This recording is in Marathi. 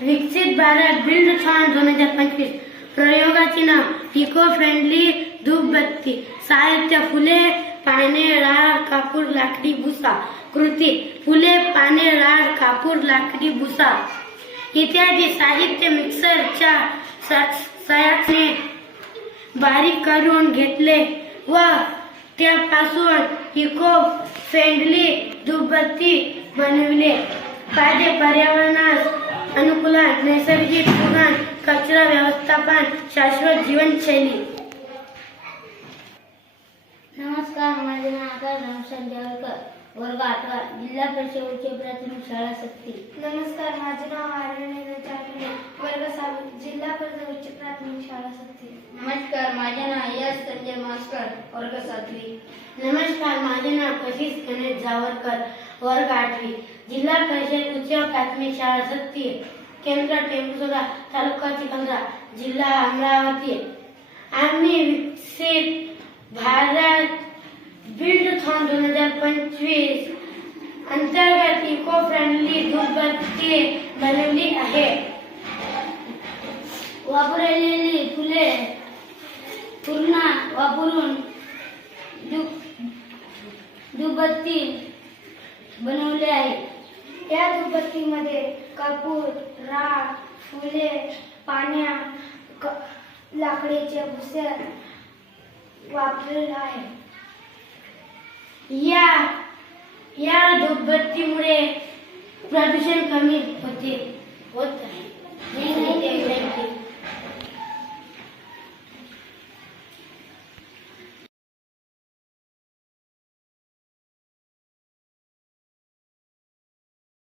विकसित भारत बिल्डथॉन 2025 प्रयोगाचे नाव इको फ्रेंडली धूपबत्ती. साहित्य फुले पाने राळ कापूर लाकडी भुसा. कृती फुले पाने राळ कापूर लाकडी भुसा इत्यादी. साहित्य मिक्सरच्या साह्याने बारीक करून घेतले व त्यापासून इको फ्रेंडली धूपबत्ती बनविले. फायदे पर्यावरणास अनुकूलन, नैसर्गिक पुनः कचरा व्यवस्थापन, शाश्वत जीवनशैली. नमस्कार, माझे नाव आकाश रामचंद्र जवळकर, वर्ग 8वा, जिल्हा परिषद उच्च प्राथमिक शाळा सक्ती. नमस्कार, माझे नाव आर्यन चाकणे, वर्ग 6, जिल्हा परिषद उच्च प्राथमिक शाळा सक्ती. नमस्कार, माझे नाव यश संजय मास्कर, वर्ग 7वी. नमस्कार, माझे नाव कशिश गणेश जावरकर, वर्ग 8वी, जिल्हा परिषद उच्च प्राथमिक शाळा सक्ती. केंद्र टेंभुर्णी, तालुका चिखलदरा, जिल्हा अमरावती. आम्ही विकसित भारत बिल्डथॉन 2025 अंतर्गत इको फ्रेंडली धूपबत्ती बनवली आहे. वापरलेली फुले पुन्हा वापरून धूपबत्ती बनवली आहे. या धूपबत्तीमध्ये कापूर, राख, फुले, पाने, लाकडीचे भुसे वापरलेले आहे. या धूपबत्तीमुळे प्रदूषण कमी होत आहे.